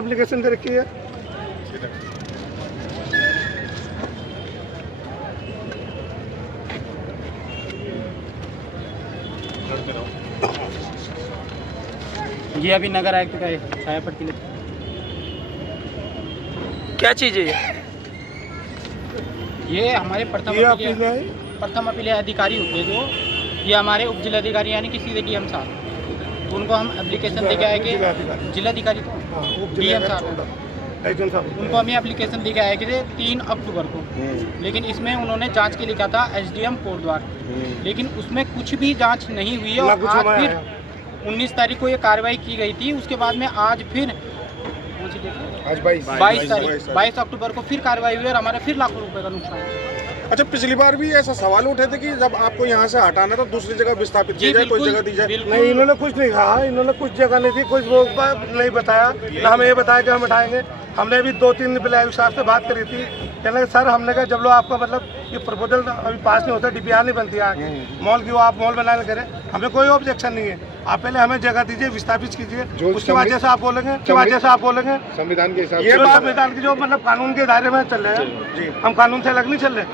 Application दे रखी है। ये अभी नगर आयुक्त का है, छायापट्टी लिखा। क्या चीज़ है ये हमारे प्रथम अपील अधिकारी होते हैं जो, ये हमारे उप जिलाधिकारी यानी कि सीधे डीएम साहब, तो उनको हम एप्लीकेशन देके आए कि जिलाधिकारी तो डीएम साहब, उनको हमें एप्लीकेशन देके आए कि 3 अक्टूबर को, लेकिन इसमें उन्होंने जांच के लिए कहा था एसडीएम कोटद्वार, लेकिन उसमें कुछ भी जांच नहीं हुई है। और आज फिर 19 तारीख को ये कार्रवाई की गई थी, उसके बाद में आज फिर आज 22 अक्टूबर को फिर कार्रवाई हुई और हमारा फिर लाखों रुपए का नुकसान। अच्छा, पिछली बार भी ऐसा सवाल उठे थे कि जब आपको यहाँ से हटाना तो दूसरी जगह विस्थापित की जाए, कोई जगह दी जाए। नहीं, इन्होंने कुछ नहीं कहा, इन्होंने कुछ जगह नहीं दी, कुछ वो नहीं बताया, ना हमें ये बताया कि हम उठाएंगे। हमने अभी 2-3 दिन पहले आयुष साहब से बात करी थी, कहने सर हमने कहा जब लो आपका मतलब ये प्रपोजल अभी पास नहीं होता, डीपीआर नहीं बनती आगे मॉल की, वो आप मॉल बनाने करें, हमें कोई ऑब्जेक्शन नहीं है, आप पहले हमें जगह दीजिए, विस्थापित कीजिए, उसके बाद जैसे आप बोलेंगे, संविधान के हिसाब ये बात संविधान की जो मतलब कानून के दायरे में चल रहे हैं, हम कानून से अलग नहीं चल रहे।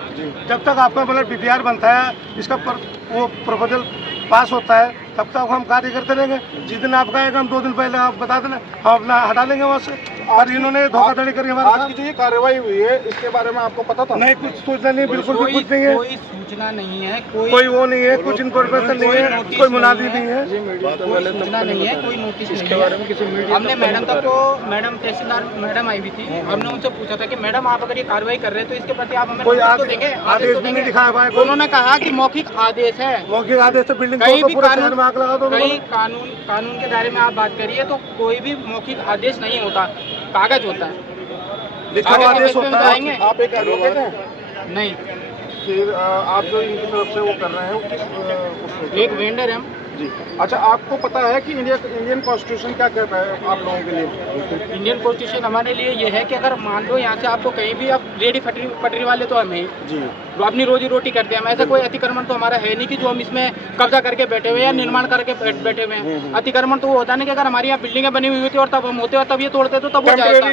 जब तक आपका मतलब डीपीआर बनता है, इसका वो प्रपोजल पास होता है, तब तक हम कार्य करते रहेंगे। जिस दिन आप कहेंगे हम 2 दिन पहले आप बता देना, हम अपना हटा लेंगे वहाँ से। और इन्होंने धोखाधड़ी करी हमारे आज की जो ये कार्रवाई हुई है, इसके बारे में आपको पता था? नहीं, कुछ सूचना नहीं, बिल्कुल भी कुछ नहीं है, कोई सूचना नहीं है, कोई वो नहीं है, कुछ इन्फॉर्मेशन नहीं है, कोई मुनादी नहीं है, सूचना नहीं है, कोई नोटिस नहीं है। हमने मैडम तक को, मैडम तहसीलदार मैडम आई हुई थी, हमने उनसे पूछा था कि मैडम आप अगर ये कार्रवाई कर रहे हैं तो इसके प्रति आप हमें कोई नोटिस तो देंगे, आदेश भी नहीं दिखाया हुआ है। उन्होंने कहा कि मौखिक आदेश है, मौखिक आदेश से बिल्डिंग कहीं भी पूरे शहर में आग लगा दो। कहीं कानून के दायरे में आप बात करिए तो कोई भी मौखिक आदेश नहीं होता, कागज होता है, लिखा हुआ आदेश होता है। आप एक एडवोकेट हैं? नहीं, फिर आप जो इनकी तरफ से वो कर रहे हैं, एक वेंडर है हम। जी। अच्छा, आपको पता है कि इंडियन कॉन्स्टिट्यूशन क्या कहता है आप लोगों के लिए? इंडियन कॉन्स्टिट्यूशन हमारे लिए ये है कि अगर मान लो यहाँ से आपको कहीं भी, अब रेडी पटरी वाले तो हमें जी अपनी रोजी रोटी करते हैं, हम ऐसा कोई अतिक्रमण तो हमारा है नहीं कि जो हम इसमें कब्जा करके बैठे हुए हैं या निर्माण करके बैठे हुए हैं। अतिक्रमण तो वो होता है ना कि अगर हमारी यहाँ बिल्डिंगें बनी हुई होती और तब हम होते और तब ये तोड़ते तो तब हो जाएगा।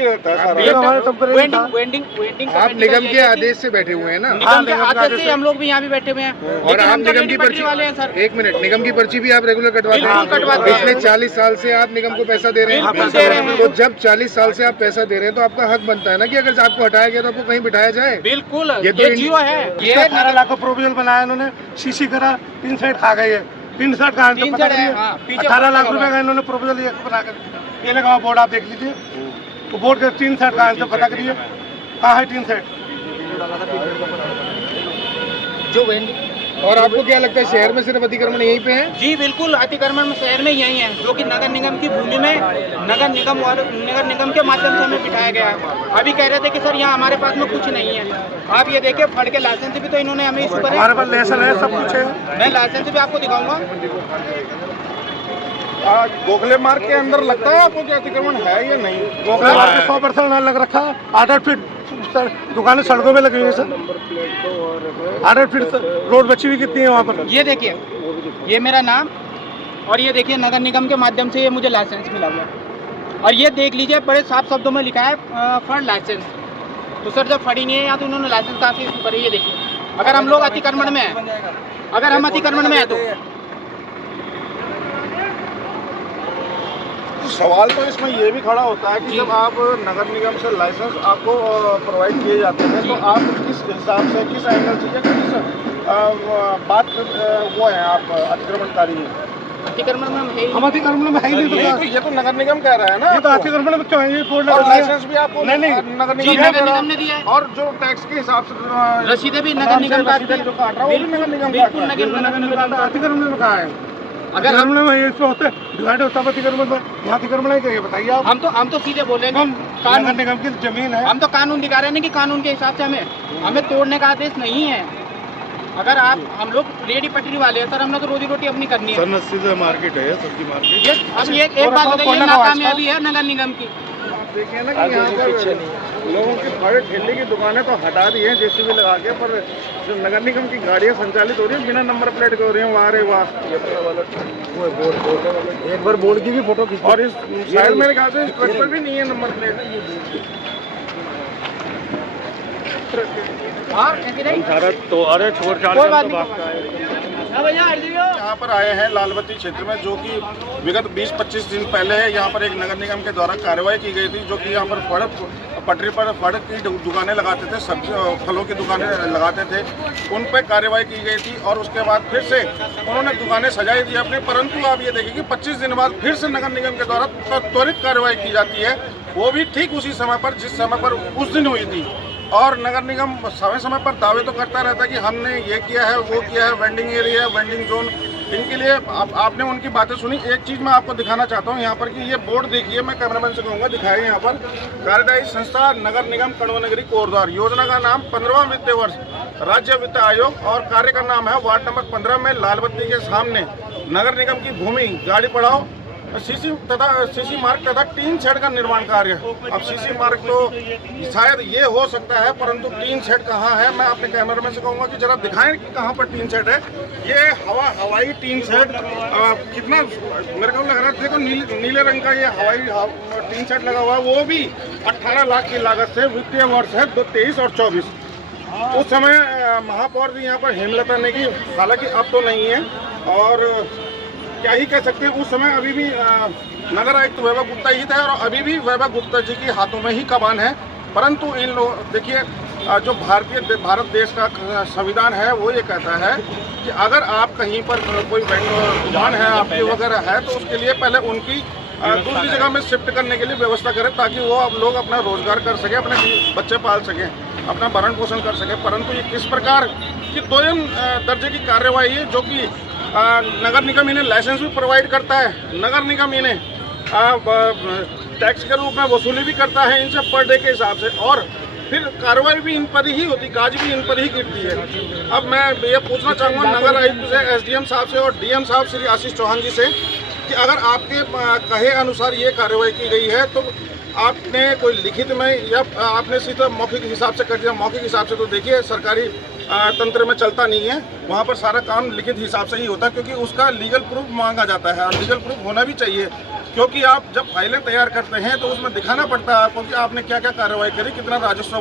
आप निगम के आदेश से बैठे हुए हैं ना? निगम के आदेश से हम लोग भी यहाँ भी बैठे हुए हैं। और आप निगम की पर्ची वाले हैं सर। 1 मिनट, निगम की पर्ची भी आप रेगुलर कटवाते हैं? कटवाते हैं। पिछले 40 साल से आप निगम को पैसा दे रहे हैं? बिल्कुल दे रहे हैं। तो जब 40 साल से आप पैसा दे रहे हैं तो आपका हक बनता है ना कि अगर आपको हटाया गया तो आपको कहीं बिठाया जाए। बिल्कुल, ये जियो है, ये 18 लाख का प्रोपोजल बनाया इन्होंने, सीसी करा, 3 सेट खा गई है, 3 सेट कहा तो पता करिए, 18 लाख रुपए का इन्होंने प्रोपोजल ये बनाकर ये लगा बोर्ड, आप देख लीजिए, तो बोर्ड का 3 सेट कहा तो पता करिए कहाँ है 3 सेट जो वेंडिंग। और आपको क्या लगता है शहर में सिर्फ अतिक्रमण यहीं पे है? जी बिल्कुल, अतिक्रमण में शहर में यही है, जो कि नगर निगम की भूमि में नगर निगम के माध्यम से हमें बिठाया गया है। अभी कह रहे थे कि सर यहाँ हमारे पास में कुछ नहीं है, आप ये देखिए फड़ के लाइसेंस भी तो इन्होंने हमें इशू करे। हमारे पास लाइसेंस है, सब कुछ है, मैं लाइसेंस भी आपको दिखाऊंगा। गोखले मार्ग के अंदर लगता है आपको कि अतिक्रमण है या नहीं? गोखले मार्ग के 100% लग रखा है, 8 फीट दुकानें सड़कों में लगी हुई है सर, 8 फीट रोड बची हुई कितनी है वहाँ पर? ये देखिए, ये मेरा नाम, और ये देखिए नगर निगम के माध्यम से ये मुझे लाइसेंस मिला हुआ है, और ये देख लीजिए बड़े साफ शब्दों में लिखा है फॉर लाइसेंस। तो सर जब फड़ी नहीं है या तो उन्होंने लाइसेंस कहाँ से इशू करे? ये देखिए, अगर हम लोग अतिक्रमण में हैं, अगर हम अतिक्रमण में हैं तो सवाल तो इसमें ये भी खड़ा होता है कि जब आप नगर निगम से लाइसेंस आपको प्रोवाइड किए जाते हैं तो आप किस हिसाब से, किस एंगल से, किस बात वो है आप अतिक्रमणकारी हैं? अतिक्रमण में हम अतिक्रमण में है ही नहीं, तो ये तो नगर निगम कह रहा है ना? ये तो अतिक्रमण में क्यों है? ये बोर्ड और लगा लाइसेंस भी आपको नहीं नगर निगम ने दिया है, और जो टैक्स के हिसाब से रसीदें भी नगर निगम का जो काट रहा है वो भी नगर निगम बिल्कुल का नगर अतिक्रमण में कहा है? अगर अतिक्रमण में ये इसमें होते डिवाइड होता है अतिक्रमण में, यहाँ अतिक्रमण है क्या ये बताइए आप? हम तो सीधे बोलेंगे, हम नगर निगम की जमीन है, हम तो कानून दिखा रहे हैं कि कानून के हिसाब से हमें तोड़ने का आदेश नहीं है। अगर हम लोग रेडी पटरी वाले हैं सर, हमने तो रोजी रोटी अपनी करनी है सर। सीधा मार्केट है, सब्जी मार्केट। अब ये एक बात बताइए, नाकामयाबी है नगर निगम की, आप देखिए ना कि यहाँ पर लोगों की बड़े ठेले की दुकानें तो हटा दी हैं जेसीबी लगा के, पर जो नगर निगम की गाड़ियाँ संचालित हो रही हैं बिना नंबर प्लेट के हो रही हैं, वाह रे वाह। एक बार बोर्ड की भी फोटो खींच। और इस शायद मेरे ख्याल से इस ट्रक पर भी नहीं है नंबर प्लेट। तो अरे छोड़ यहाँ पर आए हैं लालबत्ती क्षेत्र में, जो कि विगत 20-25 दिन पहले है यहाँ पर एक नगर निगम के द्वारा कार्रवाई की गई थी, जो कि यहाँ पर पटरी पर फड़ की दुकानें लगाते थे, सब्जी फलों की दुकानें लगाते थे, उन पर कार्रवाई की गई थी। और उसके बाद फिर से उन्होंने दुकानें सजाई दी अपनी, परंतु आप ये देखिए कि 25 दिन बाद फिर से नगर निगम के द्वारा त्वरित कार्रवाई की जाती है, वो भी ठीक उसी समय पर जिस समय पर उस दिन हुई थी। और नगर निगम समय समय पर दावे तो करता रहता है कि हमने ये किया है, वो किया है, वेंडिंग एरिया, वेंडिंग जोन, इनके लिए आपने उनकी बातें सुनी। एक चीज़ मैं आपको दिखाना चाहता हूँ यहाँ पर कि ये बोर्ड देखिए, मैं कैमरामैन से कहूँगा दिखाएं। यहाँ पर कार्यदायी संस्था नगर निगम कड़वा नगरी कोटद्वार, योजना का नाम 15वां वित्तीय वर्ष राज्य वित्त आयोग, और कार्य का नाम है वार्ड नंबर 15 में लालबत्ती के सामने नगर निगम की भूमि गाड़ी पढ़ाओ सीसी मार्ग तथा टीन शेड का निर्माण कार्य। अब सीसी मार्ग तो शायद ये हो सकता है, परंतु टीन शेड कहाँ है, मैं अपने कैमरामैन से कहूँगा कि जरा दिखाएं कि कहाँ पर टीन शेड है। ये हवाई टीन शेड कितना मेरे को लग रहा है, देखो नीले रंग का ये हवाई टीन शेड लगा हुआ है, वो भी 18 लाख की लागत से। वित्तीय वर्ष है 23 और 24। उस समय महापौर जी यहाँ पर हेमलता नेगी, हालांकि अब तो नहीं है, और क्या ही कह सकते हैं, उस समय अभी भी नगर आयुक्त वैभव गुप्ता ही थे, और अभी भी वैभव गुप्ता जी के हाथों में ही कमान है। परंतु इन लोग देखिए, जो भारत देश का संविधान है वो ये कहता है कि अगर आप कहीं पर कोई दुकान है आपकी वगैरह है, तो उसके लिए पहले उनकी दूसरी जगह में शिफ्ट करने के लिए व्यवस्था करें, ताकि वो अब लोग अपना रोजगार कर सकें, अपने बच्चे पाल सकें, अपना भरण पोषण कर सकें। परंतु ये किस प्रकार की दोयम दर्जे की कार्रवाई है, जो कि नगर निगम इन्हें लाइसेंस भी प्रोवाइड करता है, नगर निगम इन्हें टैक्स के रूप में वसूली भी करता है इनसे पर डे के हिसाब से, और फिर कार्रवाई भी इन पर ही होती, गाज भी इन पर ही गिरती है। अब मैं ये पूछना चाहूँगा नगर आयुक्त से, एसडीएम साहब से और डीएम साहब श्री आशीष चौहान जी से कि अगर आपके कहे अनुसार ये कार्रवाई की गई है, तो आपने कोई लिखित में या आपने सीधा मौखिक हिसाब से कर दिया? मौखिक हिसाब से तो देखिए सरकारी तंत्र में चलता नहीं है, वहाँ पर सारा काम लिखित हिसाब से ही होता है, क्योंकि उसका लीगल प्रूफ मांगा जाता है, और लीगल प्रूफ होना भी चाहिए, क्योंकि आप जब फाइलें तैयार करते हैं तो उसमें दिखाना पड़ता है आपको कि आपने क्या क्या कार्रवाई करी, कितना राजस्व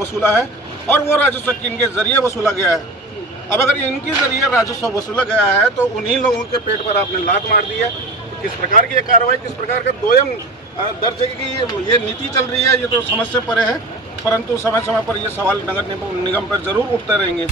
वसूला है, और वो राजस्व किनके जरिए वसूला गया है। अब अगर इनके जरिए राजस्व वसूला गया है, तो उन्हीं लोगों के पेट पर आपने लात मार दी है। किस प्रकार की ये कार्रवाई, किस प्रकार का दोयम दर्जे की ये नीति चल रही है, ये तो समझ से परे है। परंतु समय समय पर ये सवाल नगर निगम पर जरूर उठते रहेंगे।